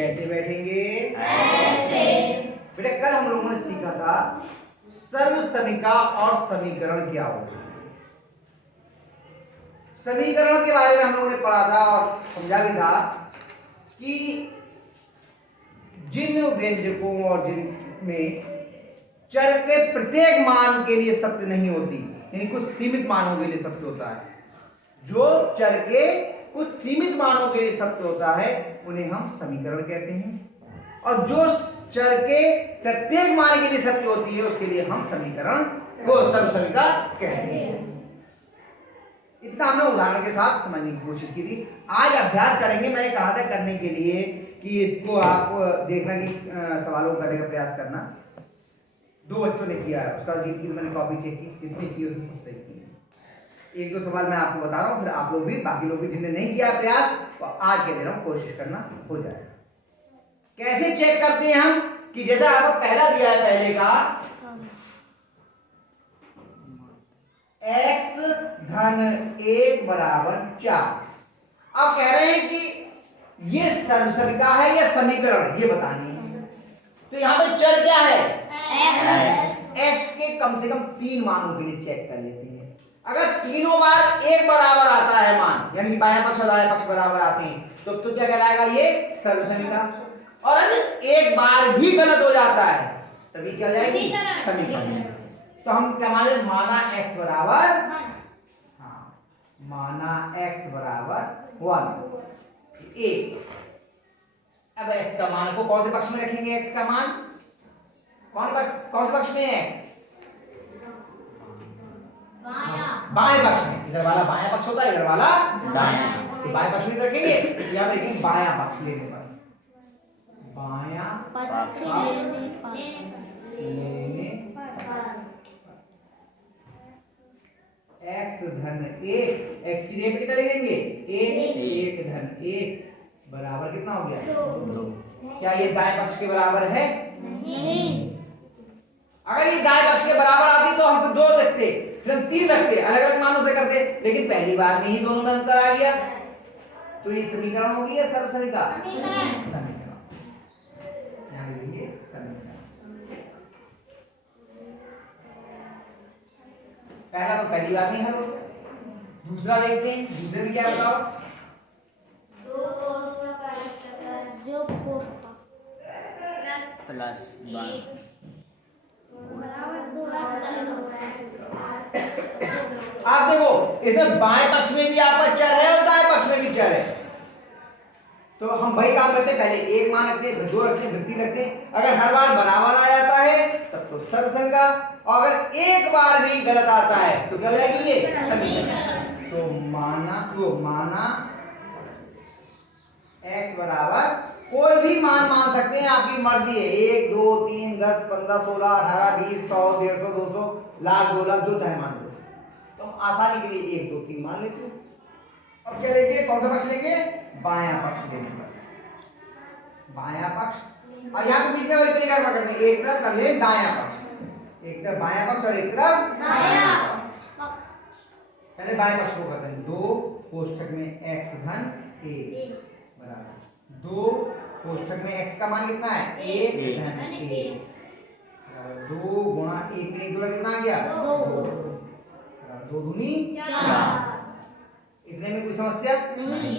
कैसे बैठेंगे? ऐसे। बेटा कल हम लोगों ने सीखा था सर्वसमीका और समीकरण क्या होते हैं। समीकरण के बारे में हम लोगों ने पढ़ा था और समझा भी था कि जिन व्यंजकों और जिनमें चर के प्रत्येक मान के लिए सत्य नहीं होती, यानी कुछ सीमित मानों के लिए सत्य होता है, जो चर के कुछ सीमित मानों के लिए सत्य होता है उन्हें हम समीकरण कहते हैं, और जो चर के प्रत्येक मान के लिए सत्य होती है उसके लिए हम समीकरण को सर्वसमीका कहते हैं। इतना हमने उदाहरण के साथ समझने की कोशिश की थी। आज अभ्यास करेंगे। मैंने कहा था करने के लिए कि इसको आप देखना कि सवालों करने का प्रयास करना। 2 बच्चों ने किया है, उसका जितनी मैंने कॉपी चेक की, जितनी की उसने सब सही की। 1-2 सवाल मैं आपको बता रहा हूँ, फिर आप लोग भी, बाकी लोग भी जिन्होंने नहीं किया प्रयास तो आज के दिन कोशिश करना हो जाए। कैसे चेक करते हैं हम कि जैसा आपको पहला दिया है, पहले का x धन 1 बराबर 4। अब कह रहे हैं कि ये सर्वसमीका है या समीकरण, ये बतानी है। तो यहां पे चर क्या है? x के कम से कम 3 मानों के लिए चेक कर लेते हैं। अगर तीनों बार एक बराबर आता है मान, यानी कि बायां पक्ष और दायां पक्ष बराबर आते हैं, तो क्या कहलाएगा? ये सर्वसमीका। और अगर एक बार भी गलत हो जाता है तभी क्या हो जाएगी? समीकरण। तो हम क्या माने? माना x बराबर, हाँ, माना x बराबर 1। अब x का मान को कौन से पक्ष में रखेंगे? x का मान कौन से पक्ष में है x? बाएं पक्ष में। इधर वाला बायां पक्ष होता है, इधर वाला दायां। तो बाएं पक्ष में रखेंगे, यहां पे लिखेंगे बायां पक्ष लेने पर, बायां पक्ष लेने x धन 1, x की जगह कितना लिख देंगे? 1 धन 1 बराबर कितना हो गया? 2। क्या ये दाएं पक्ष के बराबर है? नहीं। अगर ये दाएं पक्ष के बराबर आती तो हम 2 रखते, फिर हम 3 रखते, अलग अलग मानों से करते, लेकिन पहली बार में ही दोनों में अंतर आ गया। तो ये समीकरण होगी या सर्वसमीका? समीकरण। यहां लिखेंगे समीकरण। पहला तो पहली बार में हल हो गया। दूसरा देखते हैं, दूसरे में क्या बताओ? प्लस आप देखो, इसमें बाएं पक्ष में भी आपका चर है और दाएं पक्ष में भी चर है। तो हम वही काम करते हैं, पहले एक मान रखते हैं, फिर 2 रखते हैं, फिर 3 रखते हैं। अगर हर बार बराबर आ जाता है तब तो सर्वसमीका, और अगर एक बार भी गलत आता है तो क्या हो जाएगी? ये समीकरण। तो माना x बराबर कोई भी मान सकते हैं, आपकी मर्जी है। 1, 2, 3, 10, 15, 16, 18, 20, 100, 150, 200, लाख, 2 लाख, जो चाहे मान लो। तो हम आसानी के लिए 1, 2, 3 मान लेते हैं। अब क्या लेंगे? कौन सा पक्ष लेंगे? बायां पक्ष लेंगे, बायां पक्ष। और यहाँ पे बीच में वही तरीका करते हैं, एक तरफ कर ले दायां पक्ष, एक तरफ बायां पक्ष और एक तरफ दायां पक्ष। पहले बाएं पक्ष को करते हैं। 2 कोष्ठक में x धन 1 बराबर 2 कोष्ठक में x का मान कितना है? 1 धन 1 2 गुणा 1 में 1 जोड़ा कितना आ गया? 2 2 दूनी 4। इतने में कोई समस्या नहीं।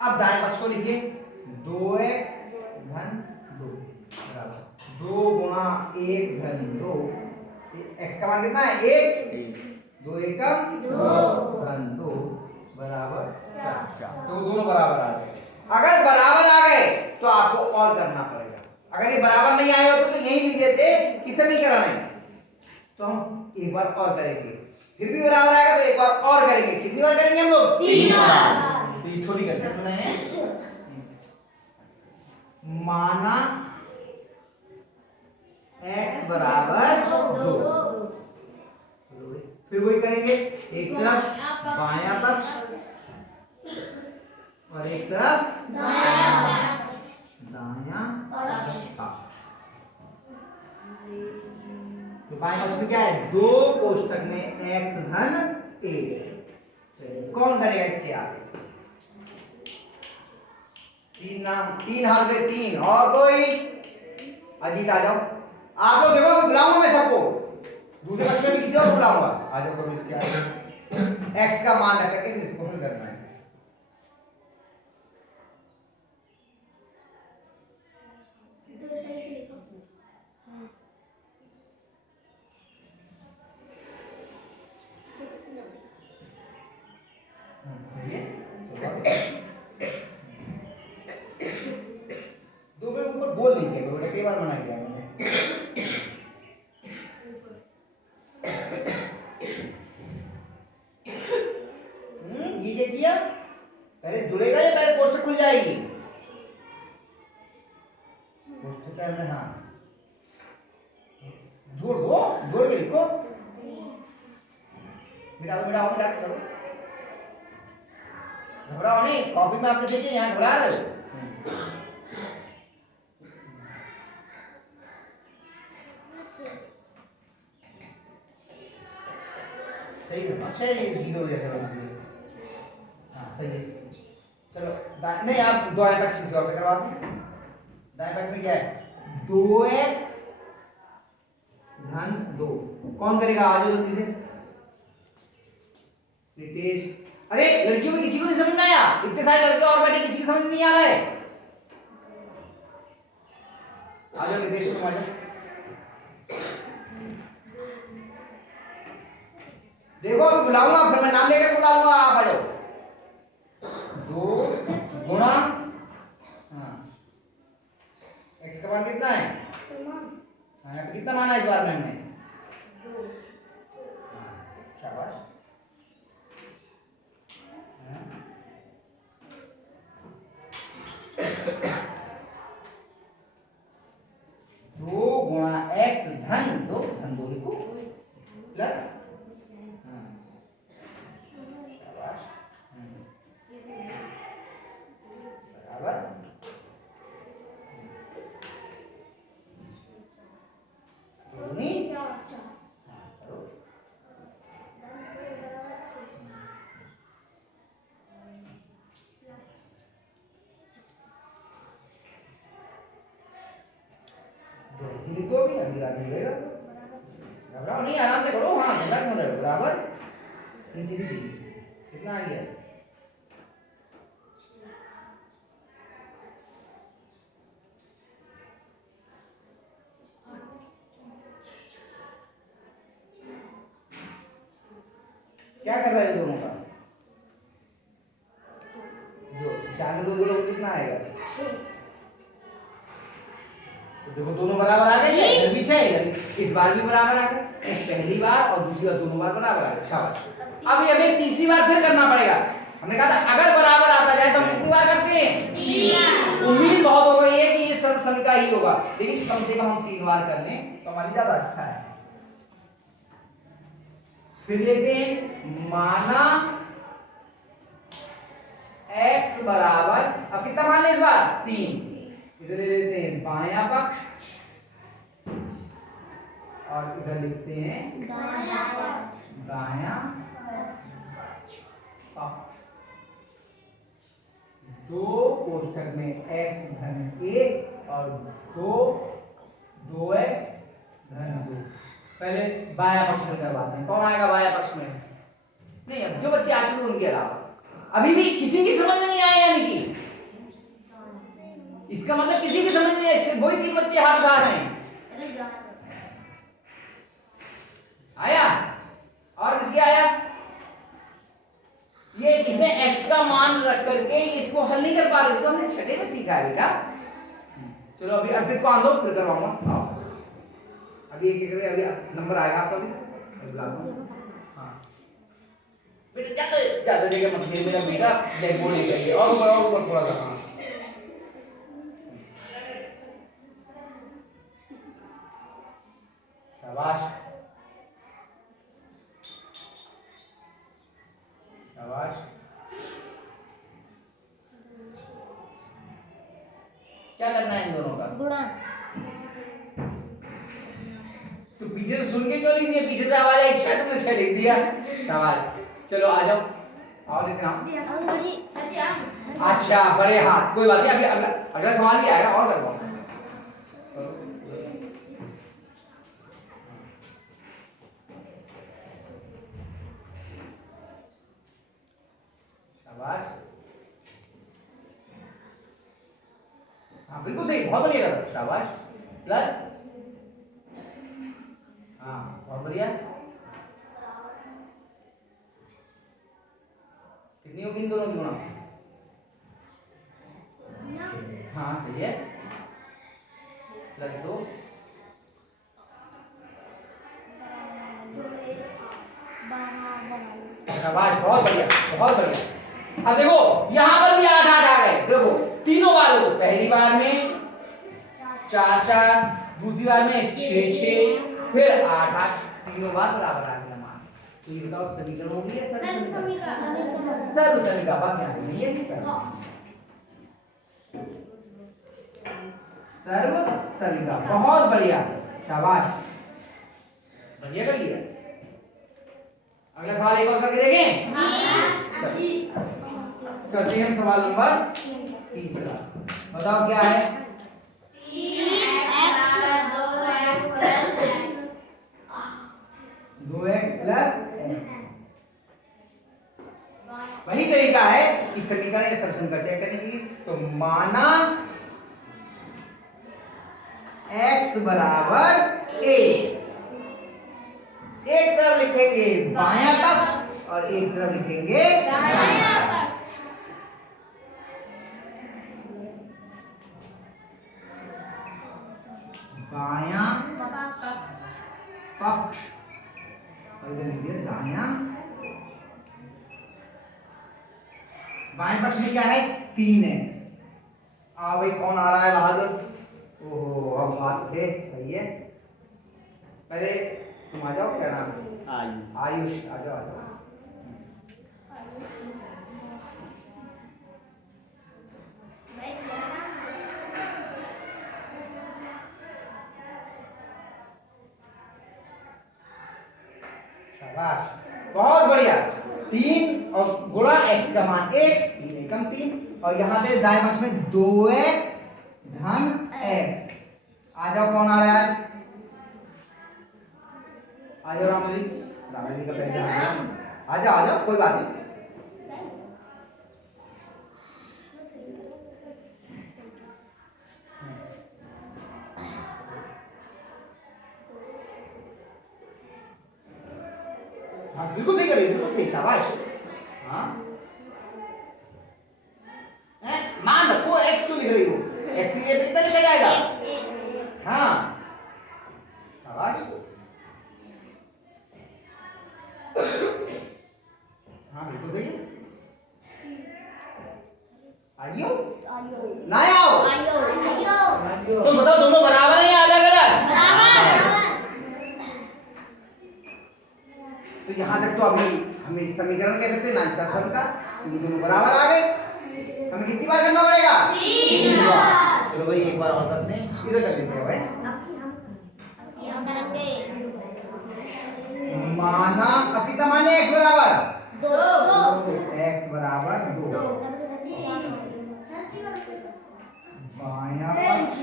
अब दाएं पक्ष को लिखिए, 2x धन 2 बराबर 2 गुणा 1 धन 2। x का मान कितना है? 1 2 एकम 2 धन 2 बराबर 4। तो दोनों बराबर आ गए। अगर बराबर आ गए तो आपको और करना पड़ेगा। अगर ये बराबर नहीं आए होते तो यही लिख देते कि समीकरण है। तो हम एक बार और करेंगे, फिर भी बराबर आएगा तो एक बार और करेंगे। कितनी बार करेंगे हम लोग? 3 बार। तो ये छोटी करके बनाए, माना x बराबर 2। फिर वही करेंगे, एक तरफ बायां पक्ष और एक तरफ दायां पक्ष। तो बाएं पक्ष में क्या है? 2 कोष्ठक में x धन 1। कौन करेगा इसके आगे? तीन नाम, तीन हाथ में तीन। और कोई? अजीत आ जाओ। आप लोग देखो, बुलाऊंगा मैं सबको, दूसरे कक्ष में भी किसी और को बुलाऊंगा। आ जाओ, करो इसके आगे एक्स का मान रख करके फिर इसको हल करना है। दो सही से लिखो। दो पे ऊपर बोल नहीं किया बेटा, कई बार मना किया मैंने। ये क्या किया? पहले जुड़ेगा या पहले पोस्टर खुल जाएगी? पोस्टर के अंदर हाँ जोड़ दो, जोड़ के लिखो। मिटाओ मिटाओ मिटा करो, घबराओ नहीं। कॉपी में आपने देखिए यहाँ घबरा रहे हो। सही है, अच्छा है, ये जीरो जैसे बन गया। हाँ सही है। चलो नहीं, आप दो पक्ष किसी और से करवा दें। दाएं पक्ष में क्या है? 2x धन 2। कौन करेगा? आ जाओ जल्दी से। नितेश। अरे लड़कियों में किसी को नहीं समझ में आया? इतने सारे लड़के और बैठे, किसी की समझ नहीं आ रहा है। आ जाओ नितेश, तुम आ जाओ। देखो अभी बुलाऊंगा, फिर मैं नाम लेकर बुलाऊंगा, आप आ जाओ। 2 गुणा हाँ x का मान कितना है? हाँ यहाँ पे कितना माना इस बार में हमने? 2। शाबाश। 2 गुणा x धन 2 लिखो प्लस शाबाश बराबर लिखो भी, अगली बार मिलेगा। घबराओ नहीं, आराम से करो। हाँ झगड़ा क्यों रहे हो? बराबर नीचे नीचे कितना आ गया? क्या कर रहे हो दोनों का? जो 4 में 2 जोड़ोगे कितना आएगा? तो देखो दोनों बराबर आ गए, इधर भी 6, इधर इस बार भी बराबर आ गए। पहली बार और दूसरी बार दोनों बार बराबर आ गए। शाबाश। अब ये हमें तीसरी बार फिर करना पड़ेगा। हमने कहा था अगर बराबर आता जाए तो हम कितनी बार करते हैं? 3। उम्मीद बहुत हो गई है कि ये सब सभी का ही होगा, लेकिन कम से कम हम 3 बार कर लें तो हमारी ज्यादा अच्छा है। फिर लेते हैं माना x बराबर, अब कितना मान लें इस बार? 3। इधर ले लेते हैं बायां पक्ष और इधर लिखते हैं दायां पक्ष। 2 कोष्ठक में x धन 1 और 2x धन 2। पहले बायां पक्ष में करवाते हैं। कौन आएगा बायां पक्ष में? नहीं, अब जो बच्चे आ चुके उनके अलावा अभी भी किसी की समझ में नहीं आया, यानी कि इसका मतलब किसी की समझ में नहीं, सिर्फ वही 3 बच्चे हाथ उठा रहे हैं। आया? और किसके आया? ये इसमें x का मान रख करके इसको हल नहीं कर पा रहे, हमने छठे से सीखा है बेटा। चलो अभी अर्पित को आन दो, फिर करवाऊंगा। अभी एक एक अभी नंबर आएगा आपका भी। हाँ बेटा ज्यादा जगह मत ले, मेरा बेटा ब्लैक बोर्ड लेकर आइए और ऊपर थोड़ा सा। हाँ शाबाश शाबाश। क्या करना है इन दोनों का? गुणा। तो पीछे से सुन के क्यों लिख दिया? पीछे से आवाज आई, छठ में छठ लिख दिया। शाबाश। चलो आ जाओ, आओ लेते हैं। अच्छा बड़े हाथ, कोई बात नहीं, अभी अगला अगला सवाल भी आएगा और करवाओ। शाबाश, हाँ बिल्कुल सही, बहुत बढ़िया करो, शाबाश। प्लस, हाँ बहुत बढ़िया। कितनी होगी इन दोनों की गुणा? हाँ सही है, प्लस 2, शाबाश, बहुत बढ़िया बहुत बढ़िया। अब देखो यहाँ पर भी 8 8 आ गए, देखो तीनों बारों को, पहली बार में 4 4, दूसरी बार में 6 6, फिर 8 8, तीनों बार बराबर आ गया मान। तो ये बताओ समीकरण हो गई है सर्व समीकरण? सर्व समीकरण, बस यहाँ नहीं है सर्व समीकरण, बहुत बढ़िया, शाबाश, बढ़िया कर लिया। अगला सवाल एक और करके देखें। करते हैं सवाल नंबर 3। बताओ क्या है? 2x प्लस वही तरीका है कि समीकरण या सर्वसमीकरण का चेक करने के लिए। तो माना x बराबर a, एक तरफ लिखेंगे बायां पक्ष और एक तरफ लिखेंगे दायां पक्ष। बायां पक्ष और इधर लिख दिया दायां। बाएं पक्ष में क्या है? 3x। भाई कौन आ रहा है बहादुर? ओहो अब हाथ थे, सही है। पहले तुम आ जाओ, क्या नाम है? आयुष, आ जाओ आ जाओ। शाबाश, बहुत बढ़िया। 3 और गुणा x का मान 1, 3 एकम 3, और यहाँ पे दाएं पक्ष में 2x धन x। आ जाओ, कौन आ रहा है? आ जाओ राम जी, राम जी का पहले आ जाओ, आ जाओ, कोई बात नहीं। हाँ बिल्कुल सही करिए, बिल्कुल सही, शाबाश। हाँ मान रखो, x क्यों लिख रही हो? x से ये कितना लिखा जाएगा? हाँ शाबाश, हाँ बिल्कुल सही है। आइयो ना आओ, तो बताओ दोनों बराबर हैं या अलग अलग? बराबर। तो यहाँ तक तो अभी हमें समीकरण कह सकते हैं ना, इसका समीकरण, क्योंकि दोनों बराबर आ गए। हमें कितनी बार करना पड़ेगा? 3 बार। चलो भाई एक बार और करते हैं, इधर कर लेते हैं भाई। माना अब कितना माने? x बराबर 2, x बराबर 2, बायां पक्ष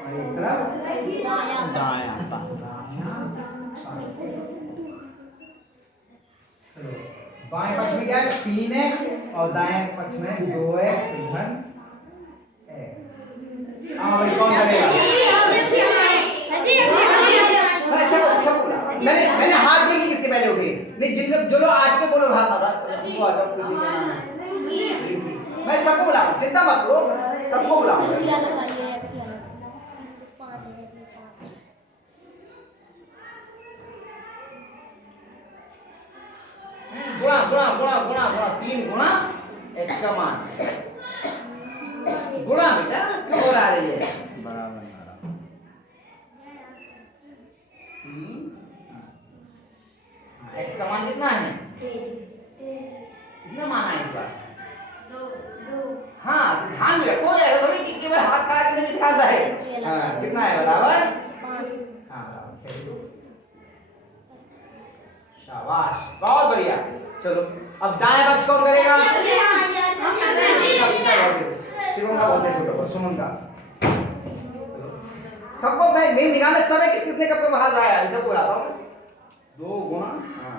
और एक तरफ दायां पक्ष। चलो बाएं पक्ष में क्या है? 3x और दाएं पक्ष में 2x धन x। हाँ भाई कौन करेगा? मैंने हाथ देखी किसके पहले उठे? नहीं, जिनके जो लोग आज के बोलो हाथ आ सबको आ जाओ, कुछ ही कहना है। मैं सबको बुलाऊं, चिंता मत करो, सबको बुलाऊंगा। गुणा गुणा गुणा गुणा गुणा 3 गुणा x का मान, गुणा बेटा क्यों हो रहा है? ये बराबर x का मान कितना है? कितना मान है इस बार? 2। हाँ तो ध्यान में रखो, ऐसा थोड़ी कि केवल हाथ खड़ा करके नहीं दिखाता है। हाँ कितना है? बराबर 5। हाँ बराबर, शाबाश, बहुत बढ़िया। चलो अब दाएं पक्ष कौन करेगा? शिवम का बोलते छोटा बस, सुमन का। सबको मैं मेरी निगाह में सब है, किस किसने कब कब हाथ लगाया है सबको बताता हूं। 2 गुना हाँ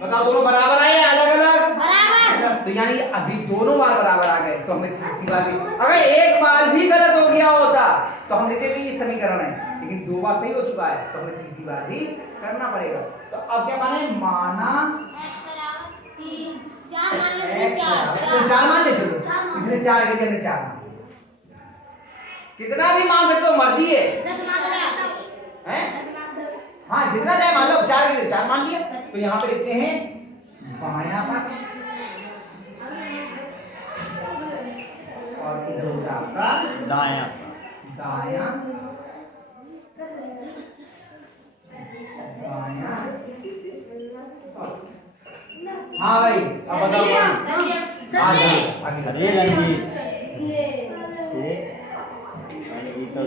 बताओ दोनों बराबर आए या अलग अलग? बराबर। तो यानी कि अभी दोनों बार बराबर आ गए, तो हमें तीसरी बार भी, अगर एक बार भी गलत हो गया होता तो हम लिखते ये समीकरण है, लेकिन 2 बार सही हो चुका है तो हमें तीसरी बार भी करना पड़ेगा। तो अब क्या माने? माना चार मान ले, चलो इसने 4 के जगह 4 मान, कितना भी मान सकते हो, मर्जी है। हैं? हाँ जितना चाहे मान लो, 4 के जगह 4 मान लिया। तो यहाँ पे लिखते हैं बायां पक्ष और इधर होगा आपका दायां। दायां बायां। हाँ भाई अब बताओ आगे आगे अरे रंजीत ये रंजीत तो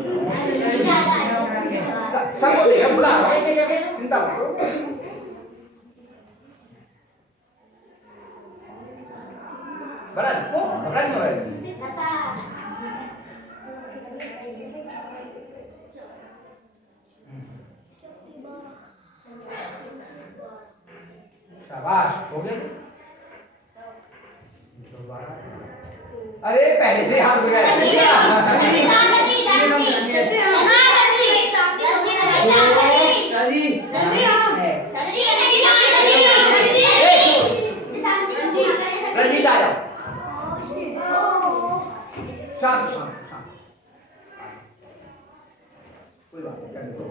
सबको देखा बुला चिंता मत करो। बड़ा लिखो, घबरा क्यों रहे हो? शाबाश, हो गया। अरे पहले से हाथ हो रंजीत आ जाओ। शांत शांत शांत, कोई बात नहीं, करने दो,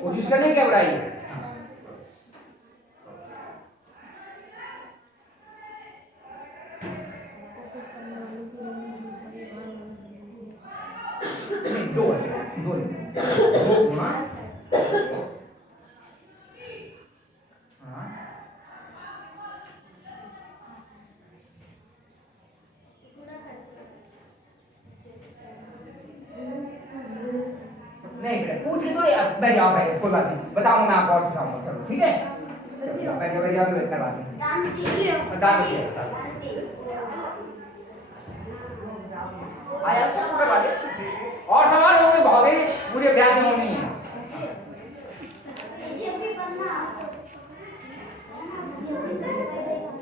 कोशिश करने में क्या बुराई है? दो गुना नहीं बेटा पूछ तो बैठ जाओ, बैठ कोई बात नहीं, बताऊंगा मैं आपको और सिखाऊंगा। चलो ठीक है, बैठ जाओ वेट करवाते हैं। आया सब करवा दे, और सवाल होंगे बहुत ही, पूरे अभ्यास में होनी है।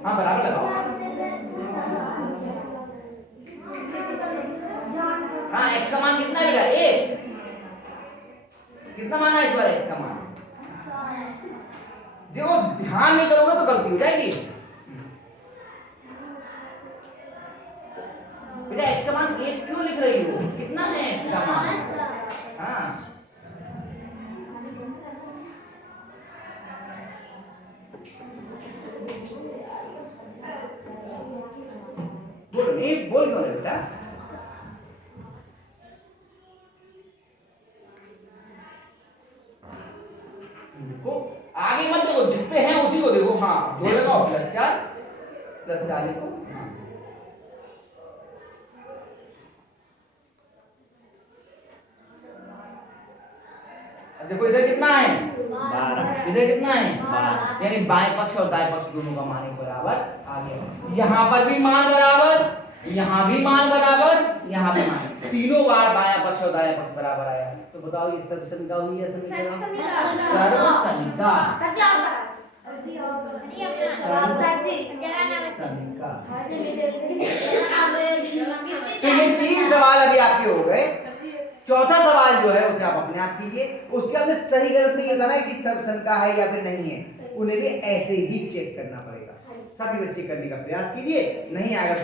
हाँ बराबर लगाओ। हाँ x का मान कितना है बेटा? 1। कितना माना है इस बार x का मान? देखो ध्यान नहीं करोगे तो गलती हो जाएगी बेटा। x का मान 1 क्यों लिख रही हो? कितना है x का मान? हाँ बोलो, नहीं बोल क्यों रहे बेटा? देखो आगे मत देखो, जिस पे है उसी को देखो। हाँ जो लगाओ +4 लिखो। हाँ अब देखो इधर कितना है? 12। इधर कितना है? 12। यानी बाएं पक्ष और दाएं पक्ष दोनों का मान बराबर आ गया। यहाँ पर भी मान बराबर, यहाँ भी मान बराबर, यहाँ भी मान, तीनों बार बायां पक्ष और दायां पक्ष बराबर आया। तो बताओ ये सर्वसंख्या हुई या समीकरण? सर्वसंख्या। तो ये 3 सवाल अभी आपके हो गए। चौथा सवाल जो है उसे आप अपने आप कीजिए, उसके अंदर सही गलत नहीं होता ना कि सर्वसंख्या है या फिर नहीं है, उन्हें भी ऐसे ही चेक करना पड़ेगा। सभी बच्चे करने का प्रयास कीजिए, नहीं आएगा तो